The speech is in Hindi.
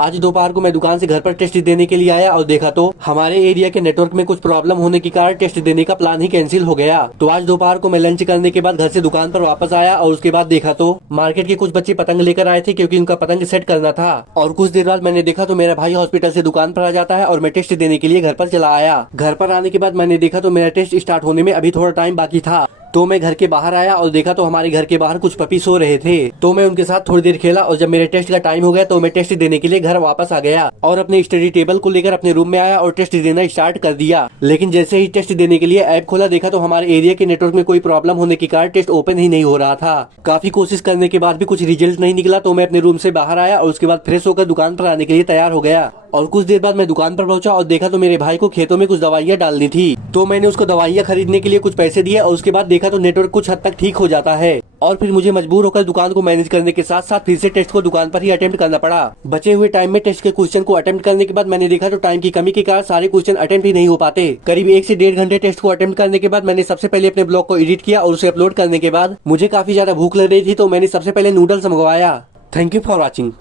आज दोपहर को मैं दुकान से घर पर टेस्ट देने के लिए आया और देखा तो हमारे एरिया के नेटवर्क में कुछ प्रॉब्लम होने के कारण टेस्ट देने का प्लान ही कैंसिल हो गया। तो आज दोपहर को मैं लंच करने के बाद घर से दुकान पर वापस आया और उसके बाद देखा तो मार्केट के कुछ बच्चे पतंग लेकर आए थे क्योंकि उनका पतंग सेट करना था। और कुछ देर बाद मैंने देखा तो मेरा भाई हॉस्पिटल से दुकान पर आ जाता है और मैं टेस्ट देने के लिए घर पर चला आया। घर पर आने के बाद मैंने देखा तो मेरा टेस्ट स्टार्ट होने में अभी थोड़ा टाइम बाकी था। तो मैं घर के बाहर आया और देखा तो हमारे घर के बाहर कुछ पपी सो रहे थे। तो मैं उनके साथ थोड़ी देर खेला और जब मेरे टेस्ट का टाइम हो गया तो मैं टेस्ट देने के लिए घर वापस आ गया और अपने स्टडी टेबल को लेकर अपने रूम में आया और टेस्ट देना स्टार्ट कर दिया। लेकिन जैसे ही टेस्ट देने के लिए ऐप खोला देखा तो हमारे एरिया के नेटवर्क में कोई प्रॉब्लम होने के कारण टेस्ट ओपन ही नहीं हो रहा था। काफी कोशिश करने के बाद भी कुछ रिजल्ट नहीं निकला। तो मैं अपने रूम से बाहर आया और उसके बाद फ्रेश होकर दुकान पर आने के लिए तैयार हो गया। और कुछ देर बाद मैं दुकान पर पहुंचा और देखा तो मेरे भाई को खेतों में कुछ दवाइयाँ डालनी थी। तो मैंने उसको दवाइयाँ खरीदने के लिए कुछ पैसे दिए और उसके बाद देखा तो नेटवर्क कुछ हद तक ठीक हो जाता है। और फिर मुझे मजबूर होकर दुकान को मैनेज करने के साथ साथ फिर से टेस्ट को दुकान पर ही अटेम्प्ट करना पड़ा। बचे हुए टाइम में टेस्ट के क्वेश्चन को अटेम्प्ट करने के बाद मैंने देखा तो टाइम की कमी के कारण सारे क्वेश्चन अटेम्प्ट ही नहीं हो पाते। करीब 1 से 1.5 घंटे टेस्ट को अटेम्प्ट करने के बाद मैंने सबसे पहले अपने ब्लॉग को एडिट किया और उसे अपलोड करने के बाद मुझे काफी ज्यादा भूख लग रही थी तो मैंने सबसे पहले नूडल्स मंगवाया। Thank you for watching.